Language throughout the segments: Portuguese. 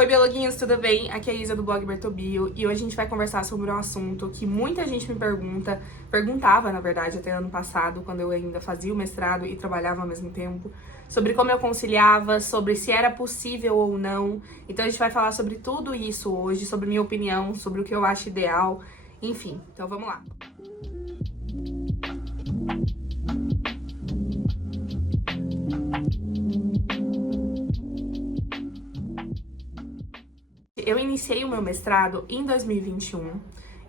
Oi, biologuinhos, tudo bem? Aqui é a Isa do blog Bertobio e hoje a gente vai conversar sobre um assunto que muita gente me perguntava, na verdade, até ano passado, quando eu ainda fazia o mestrado e trabalhava ao mesmo tempo, sobre como eu conciliava, sobre se era possível ou não. Então a gente vai falar sobre tudo isso hoje, sobre minha opinião, sobre o que eu acho ideal, enfim. Então vamos lá. Eu iniciei o meu mestrado em 2021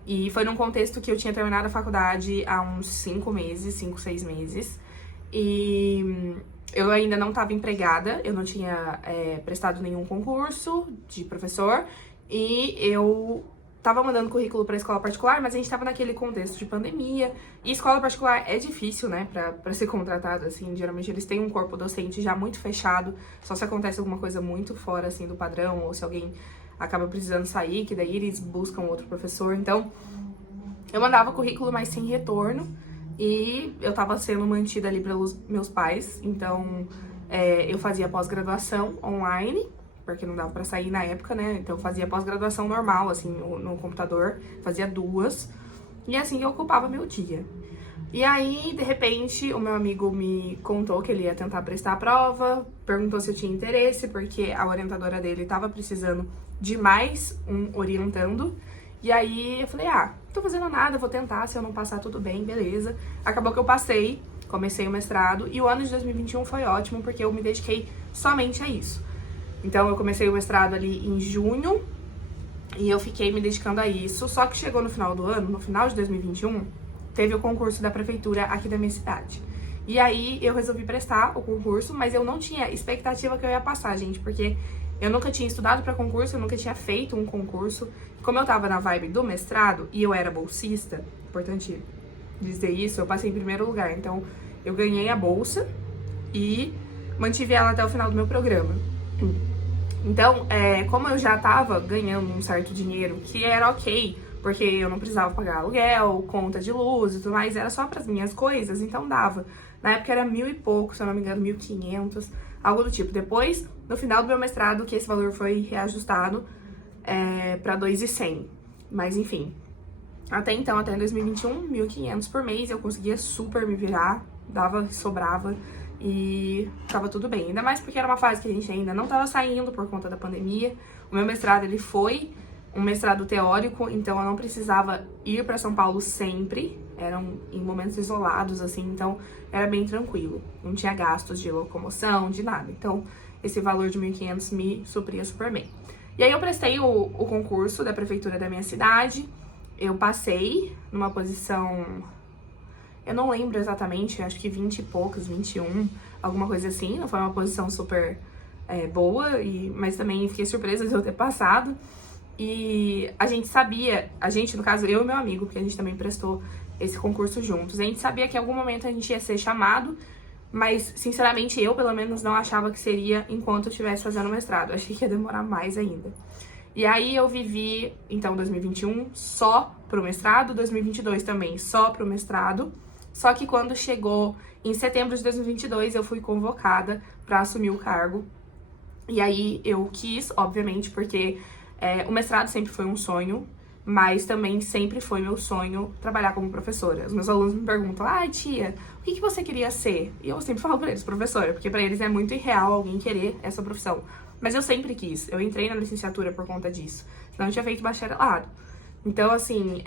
e foi num contexto que eu tinha terminado a faculdade há uns 5 meses, 5, 6 meses. E eu ainda não estava empregada, eu não tinha prestado nenhum concurso de professor e eu tava mandando currículo para escola particular, mas a gente tava naquele contexto de pandemia. E escola particular é difícil, né, pra ser contratada, assim. Geralmente eles têm um corpo docente já muito fechado, só se acontece alguma coisa muito fora, assim, do padrão, ou se alguém acaba precisando sair, que daí eles buscam outro professor. Então, eu mandava currículo, mas sem retorno. E eu tava sendo mantida ali pelos meus pais. Então, eu fazia pós-graduação online, porque não dava pra sair na época, né? Então, eu fazia pós-graduação normal, assim, no computador. Fazia 2. E assim eu ocupava meu dia. E aí, de repente, o meu amigo me contou que ele ia tentar prestar a prova, perguntou se eu tinha interesse, porque a orientadora dele tava precisando de mais um orientando. E aí eu falei, não tô fazendo nada, vou tentar, se eu não passar tudo bem, beleza. Acabou que eu passei, comecei o mestrado, e o ano de 2021 foi ótimo, porque eu me dediquei somente a isso. Então eu comecei o mestrado ali em junho, e eu fiquei me dedicando a isso, só que chegou no final do ano, no final de 2021, teve o concurso da prefeitura aqui da minha cidade. E aí eu resolvi prestar o concurso, mas eu não tinha expectativa que eu ia passar, gente, porque eu nunca tinha estudado para concurso, eu nunca tinha feito um concurso. Como eu tava na vibe do mestrado e eu era bolsista, importante dizer isso, eu passei em primeiro lugar. Então eu ganhei a bolsa e mantive ela até o final do meu programa. Então, como eu já tava ganhando um certo dinheiro, que era ok, porque eu não precisava pagar aluguel, conta de luz e tudo mais, era só pras minhas coisas, então dava. Na época era 1.000 e pouco, se eu não me engano, 1.500, algo do tipo. Depois, no final do meu mestrado, que esse valor foi reajustado pra 2.100. Mas enfim, até então, até 2021, 1.500 por mês, eu conseguia super me virar, sobrava. E tava tudo bem, ainda mais porque era uma fase que a gente ainda não tava saindo por conta da pandemia. O meu mestrado, ele foi um mestrado teórico, então eu não precisava ir pra São Paulo sempre, eram em momentos isolados, assim, então era bem tranquilo. Não tinha gastos de locomoção, de nada. Então, esse valor de 1.500 me supria super bem. E aí eu prestei o concurso da prefeitura da minha cidade, eu passei numa posição... Eu não lembro exatamente, acho que 20 e poucos, 21, alguma coisa assim. Não foi uma posição super boa, mas também fiquei surpresa de eu ter passado. E a gente sabia, no caso, eu e meu amigo, porque a gente também prestou esse concurso juntos. A gente sabia que em algum momento a gente ia ser chamado, mas, sinceramente, eu, pelo menos, não achava que seria enquanto eu estivesse fazendo o mestrado. Eu achei que ia demorar mais ainda. E aí eu vivi, então, 2021 só pro mestrado, 2022 também só pro mestrado. Só que quando chegou em setembro de 2022, eu fui convocada para assumir o cargo. E aí eu quis, obviamente, porque o mestrado sempre foi um sonho, mas também sempre foi meu sonho trabalhar como professora. Os meus alunos me perguntam, tia, o que você queria ser? E eu sempre falo pra eles, professora, porque pra eles é muito irreal alguém querer essa profissão. Mas eu sempre quis, eu entrei na licenciatura por conta disso, senão eu tinha feito bacharelado. Então, assim,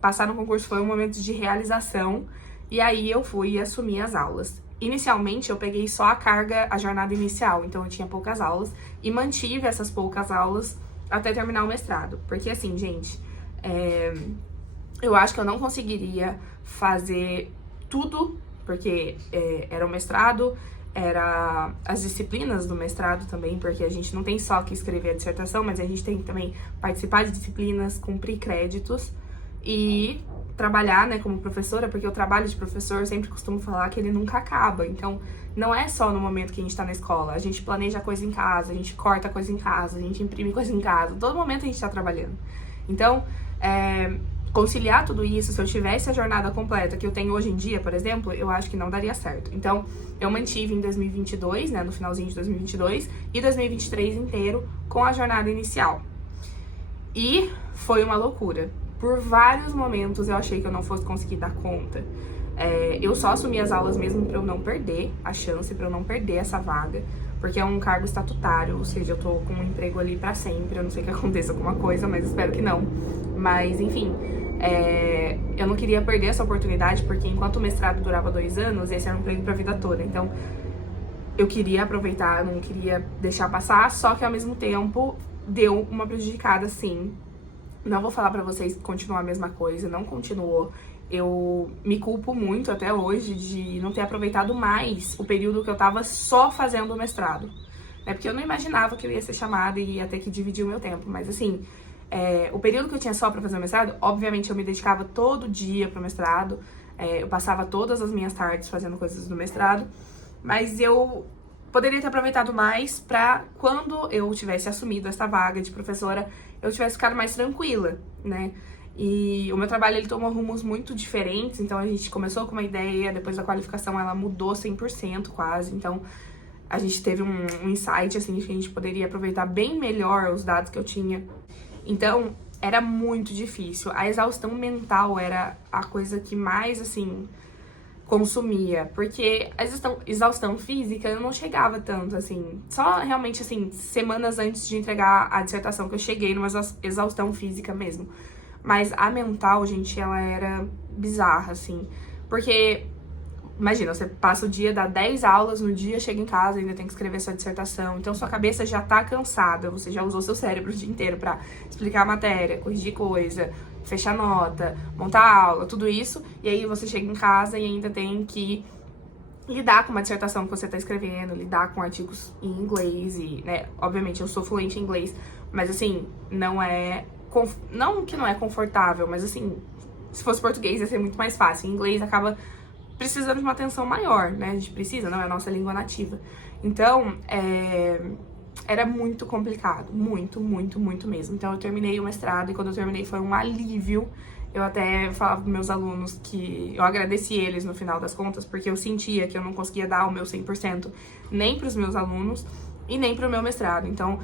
passar no concurso foi um momento de realização. E aí eu fui assumir as aulas. Inicialmente eu peguei só a jornada inicial, então eu tinha poucas aulas e mantive essas poucas aulas até terminar o mestrado. Porque assim, gente, eu acho que eu não conseguiria fazer tudo, porque era o mestrado, era as disciplinas do mestrado também, porque a gente não tem só que escrever a dissertação, mas a gente tem que também participar de disciplinas, cumprir créditos e trabalhar, né, como professora, porque o trabalho de professor, eu sempre costumo falar que ele nunca acaba. Então, não é só no momento que a gente tá na escola. A gente planeja coisa em casa, a gente corta coisa em casa, a gente imprime coisa em casa. Todo momento a gente tá trabalhando. Então, conciliar tudo isso, se eu tivesse a jornada completa que eu tenho hoje em dia, por exemplo, eu acho que não daria certo. Então, eu mantive em 2022, né, no finalzinho de 2022, e 2023 inteiro com a jornada inicial. E foi uma loucura. Por vários momentos eu achei que eu não fosse conseguir dar conta. Eu só assumi as aulas mesmo pra eu não perder a chance, pra eu não perder essa vaga, porque é um cargo estatutário, ou seja, eu tô com um emprego ali pra sempre, eu não sei que aconteça alguma coisa, mas espero que não. Mas, enfim, eu não queria perder essa oportunidade, porque enquanto o mestrado durava 2 anos, esse era um emprego pra vida toda, então eu queria aproveitar, não queria deixar passar, só que ao mesmo tempo deu uma prejudicada, sim. Não vou falar pra vocês que continuou a mesma coisa, não continuou. Eu me culpo muito até hoje de não ter aproveitado mais o período que eu tava só fazendo o mestrado. Porque eu não imaginava que eu ia ser chamada e ia ter que dividir o meu tempo. Mas assim, o período que eu tinha só pra fazer o mestrado, obviamente eu me dedicava todo dia pro mestrado. Eu passava todas as minhas tardes fazendo coisas do mestrado. Mas eu poderia ter aproveitado mais pra quando eu tivesse assumido essa vaga de professora, eu tivesse ficado mais tranquila, né? E o meu trabalho, ele tomou rumos muito diferentes, então a gente começou com uma ideia, depois da qualificação ela mudou 100% quase, então a gente teve um insight, assim, de que a gente poderia aproveitar bem melhor os dados que eu tinha. Então, era muito difícil. A exaustão mental era a coisa que mais, assim, consumia, porque a exaustão física eu não chegava tanto, assim, só realmente, assim, semanas antes de entregar a dissertação que eu cheguei numa exaustão física mesmo. Mas a mental, gente, ela era bizarra, assim, porque, imagina, você passa o dia, dá 10 aulas no dia, chega em casa, ainda tem que escrever sua dissertação, então sua cabeça já tá cansada, você já usou seu cérebro o dia inteiro pra explicar a matéria, corrigir coisa, fechar nota, montar aula, tudo isso, e aí você chega em casa e ainda tem que lidar com uma dissertação que você tá escrevendo, lidar com artigos em inglês, e, né, obviamente eu sou fluente em inglês, mas assim, não que não é confortável, mas assim, se fosse português ia ser muito mais fácil, em inglês acaba precisando de uma atenção maior, né, a gente precisa, não é a nossa língua nativa, então, era muito complicado, muito, muito, muito mesmo. Então eu terminei o mestrado e quando eu terminei foi um alívio. Eu até falava pros meus alunos que eu agradeci eles no final das contas, porque eu sentia que eu não conseguia dar o meu 100% nem pros meus alunos e nem pro meu mestrado. Então,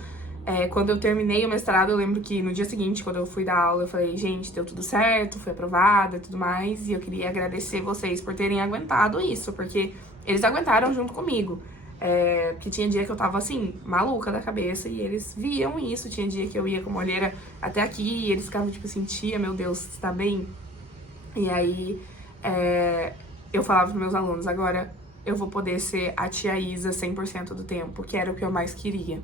quando eu terminei o mestrado, eu lembro que no dia seguinte, quando eu fui dar aula, eu falei, gente, deu tudo certo, fui aprovada e tudo mais, e eu queria agradecer vocês por terem aguentado isso, porque eles aguentaram junto comigo. Porque tinha dia que eu tava assim, maluca da cabeça, e eles viam isso. Tinha dia que eu ia com uma olheira até aqui e eles ficavam tipo assim, tia, meu Deus, você tá bem? E aí eu falava pros meus alunos, agora eu vou poder ser a tia Isa 100% do tempo, que era o que eu mais queria.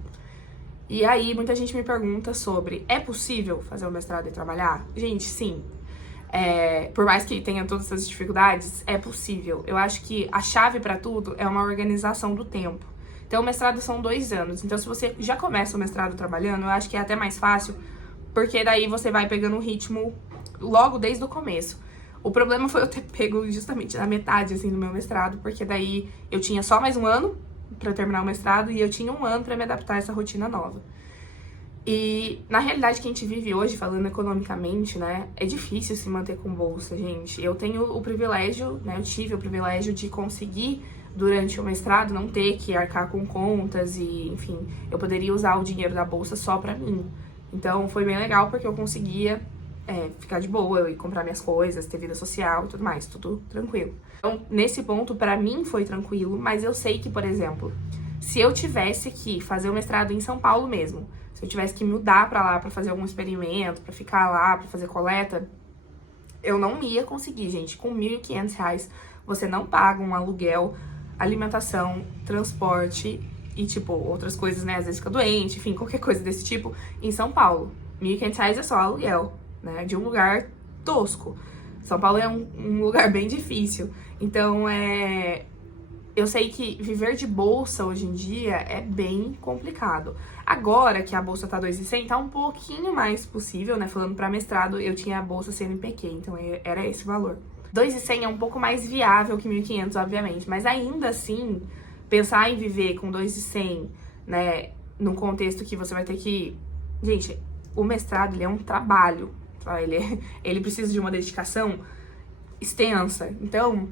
E aí muita gente me pergunta sobre, é possível fazer o mestrado e trabalhar? Gente, sim. Por mais que tenha todas essas dificuldades, é possível. Eu acho que a chave pra tudo é uma organização do tempo. Então, o mestrado são 2 anos. Então, se você já começa o mestrado trabalhando, eu acho que é até mais fácil, porque daí você vai pegando um ritmo logo desde o começo. O problema foi eu ter pego justamente na metade, assim, do meu mestrado, porque daí eu tinha só mais 1 ano pra terminar o mestrado e eu tinha 1 ano pra me adaptar a essa rotina nova. E, na realidade, que a gente vive hoje, falando economicamente, né, é difícil se manter com bolsa, gente. Eu tenho o privilégio, né, eu tive o privilégio de conseguir, durante o mestrado, não ter que arcar com contas e, enfim, eu poderia usar o dinheiro da bolsa só pra mim. Então, foi bem legal, porque eu conseguia ficar de boa e comprar minhas coisas, ter vida social e tudo mais, tudo tranquilo. Então, nesse ponto, pra mim, foi tranquilo, mas eu sei que, por exemplo, se eu tivesse que fazer o mestrado em São Paulo mesmo, se eu tivesse que mudar pra lá pra fazer algum experimento, pra ficar lá, pra fazer coleta, eu não ia conseguir, gente. Com R$1.500, você não paga um aluguel, alimentação, transporte e, tipo, outras coisas, né? Às vezes fica doente, enfim, qualquer coisa desse tipo, em São Paulo. R$1.500 é só aluguel, né? De um lugar tosco. São Paulo é um lugar bem difícil. Então, eu sei que viver de bolsa hoje em dia é bem complicado. Agora que a bolsa tá 2.100, tá um pouquinho mais possível, né? Falando pra mestrado, eu tinha a bolsa CNPq, então era esse o valor. 2.100 é um pouco mais viável que 1.500, obviamente, mas ainda assim, pensar em viver com 2.100, né? Num contexto que você vai ter que... Gente, o mestrado, ele é um trabalho. Ele precisa de uma dedicação extensa. Então,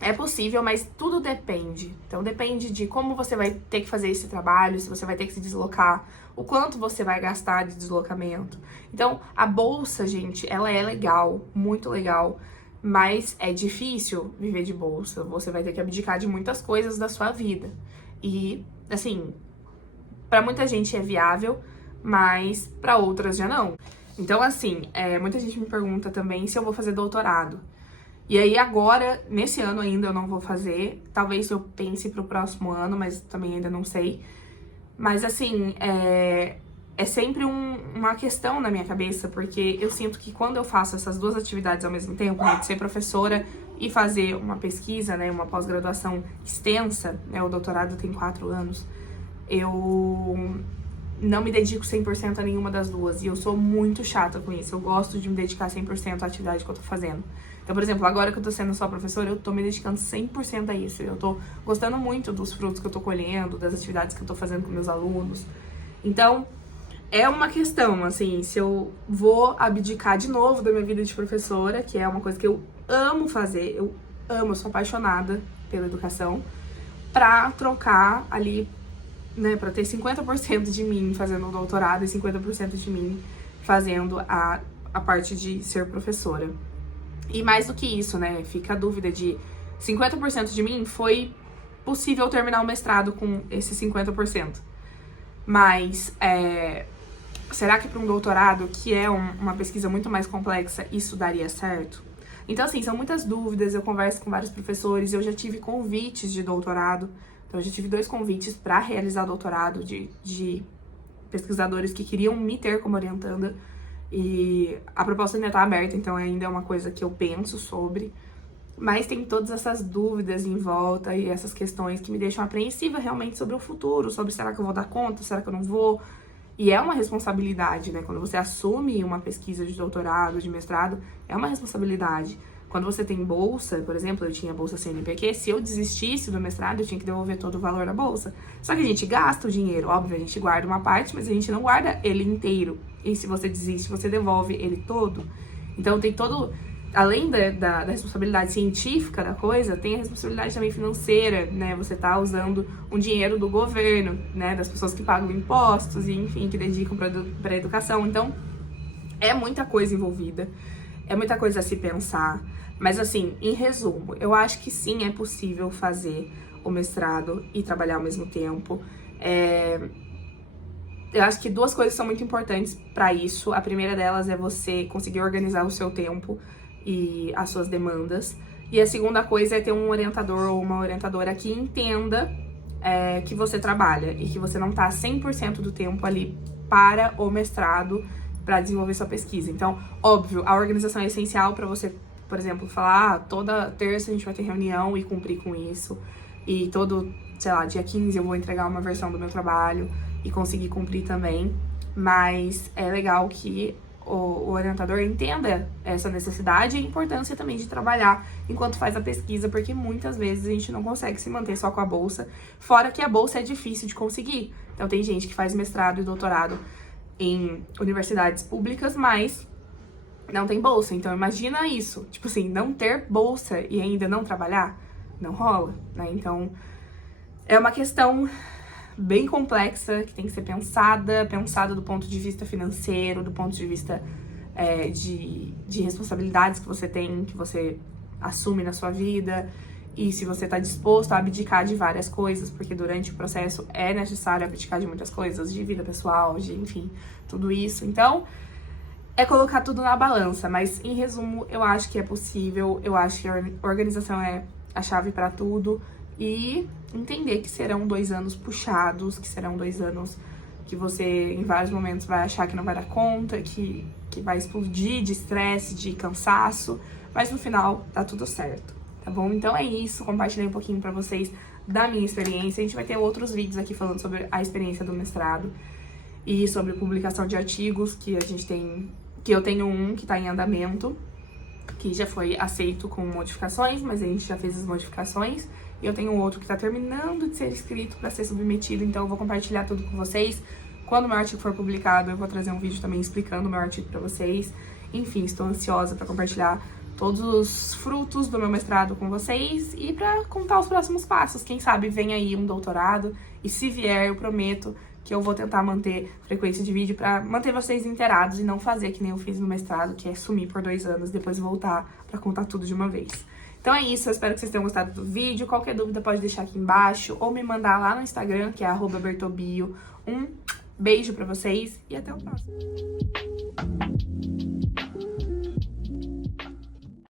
é possível, mas tudo depende. Então, depende de como você vai ter que fazer esse trabalho, se você vai ter que se deslocar, o quanto você vai gastar de deslocamento. Então, a bolsa, gente, ela é legal, muito legal, mas é difícil viver de bolsa. Você vai ter que abdicar de muitas coisas da sua vida. E, assim, pra muita gente é viável, mas pra outras já não. Então, assim, muita gente me pergunta também se eu vou fazer doutorado. E aí agora, nesse ano ainda eu não vou fazer, talvez eu pense pro próximo ano, mas também ainda não sei. Mas assim, é sempre uma questão na minha cabeça, porque eu sinto que quando eu faço essas duas atividades ao mesmo tempo, né, de ser professora e fazer uma pesquisa, né, uma pós-graduação extensa, né, o doutorado tem 4 anos, eu não me dedico 100% a nenhuma das duas, e eu sou muito chata com isso, eu gosto de me dedicar 100% à atividade que eu tô fazendo. Então, por exemplo, agora que eu tô sendo só professora, eu tô me dedicando 100% a isso. Eu tô gostando muito dos frutos que eu tô colhendo, das atividades que eu tô fazendo com meus alunos. Então, é uma questão, assim, se eu vou abdicar de novo da minha vida de professora, que é uma coisa que eu amo fazer, eu sou apaixonada pela educação, pra trocar ali, né, pra ter 50% de mim fazendo o doutorado e 50% de mim fazendo a parte de ser professora. E mais do que isso, né, fica a dúvida de 50% de mim foi possível terminar o mestrado com esse 50%. Mas, será que para um doutorado, que é uma pesquisa muito mais complexa, isso daria certo? Então, assim, são muitas dúvidas, eu converso com vários professores, eu já tive convites de doutorado, então eu já tive 2 convites para realizar doutorado de pesquisadores que queriam me ter como orientanda. E a proposta ainda tá aberta, então ainda é uma coisa que eu penso sobre. Mas tem todas essas dúvidas em volta e essas questões que me deixam apreensiva realmente sobre o futuro, sobre será que eu vou dar conta, será que eu não vou? E é uma responsabilidade, né? Quando você assume uma pesquisa de doutorado, de mestrado, é uma responsabilidade. Quando você tem bolsa, por exemplo, eu tinha bolsa CNPq, se eu desistisse do mestrado, eu tinha que devolver todo o valor da bolsa. Só que a gente gasta o dinheiro, óbvio, a gente guarda uma parte, mas a gente não guarda ele inteiro. E se você desiste, você devolve ele todo. Então tem todo, além da responsabilidade científica da coisa, tem a responsabilidade também financeira, né? Você tá usando um dinheiro do governo, né? Das pessoas que pagam impostos e, enfim, que dedicam pra educação. Então, é muita coisa envolvida, é muita coisa a se pensar. Mas assim, em resumo, eu acho que sim, é possível fazer o mestrado e trabalhar ao mesmo tempo. Eu acho que 2 coisas são muito importantes para isso. A primeira delas é você conseguir organizar o seu tempo e as suas demandas. E a segunda coisa é ter um orientador ou uma orientadora que entenda que você trabalha e que você não tá 100% do tempo ali para o mestrado, para desenvolver sua pesquisa. Então, óbvio, a organização é essencial para você, por exemplo, falar, toda terça a gente vai ter reunião e cumprir com isso. E todo, sei lá, dia 15 eu vou entregar uma versão do meu trabalho e conseguir cumprir também. Mas é legal que o orientador entenda essa necessidade e a importância também de trabalhar enquanto faz a pesquisa, porque muitas vezes a gente não consegue se manter só com a bolsa, fora que a bolsa é difícil de conseguir. Então tem gente que faz mestrado e doutorado em universidades públicas, mas não tem bolsa. Então imagina isso, tipo assim, não ter bolsa e ainda não trabalhar, não rola, né? Então é uma questão bem complexa, que tem que ser pensada do ponto de vista financeiro, do ponto de vista de responsabilidades que você tem, que você assume na sua vida, e se você tá disposto a abdicar de várias coisas, porque durante o processo é necessário abdicar de muitas coisas, de vida pessoal, de, enfim, tudo isso. Então, é colocar tudo na balança, mas em resumo, eu acho que é possível, eu acho que a organização é a chave pra tudo, e entender que serão 2 anos puxados, que serão 2 anos que você, em vários momentos, vai achar que não vai dar conta, que vai explodir de estresse, de cansaço, mas no final tá tudo certo, tá bom? Então é isso, compartilhei um pouquinho pra vocês da minha experiência. A gente vai ter outros vídeos aqui falando sobre a experiência do mestrado e sobre publicação de artigos, que a gente tem, que eu tenho um que tá em andamento, que já foi aceito com modificações, mas a gente já fez as modificações. E eu tenho outro que tá terminando de ser escrito para ser submetido, então eu vou compartilhar tudo com vocês. Quando o meu artigo for publicado, eu vou trazer um vídeo também explicando o meu artigo para vocês. Enfim, estou ansiosa para compartilhar todos os frutos do meu mestrado com vocês e para contar os próximos passos. Quem sabe vem aí um doutorado e se vier, eu prometo que eu vou tentar manter frequência de vídeo para manter vocês inteirados e não fazer que nem eu fiz no mestrado, que é sumir por 2 anos, depois voltar para contar tudo de uma vez. Então é isso, eu espero que vocês tenham gostado do vídeo. Qualquer dúvida pode deixar aqui embaixo ou me mandar lá no Instagram, que é @bertobio. Um beijo pra vocês e até o próximo.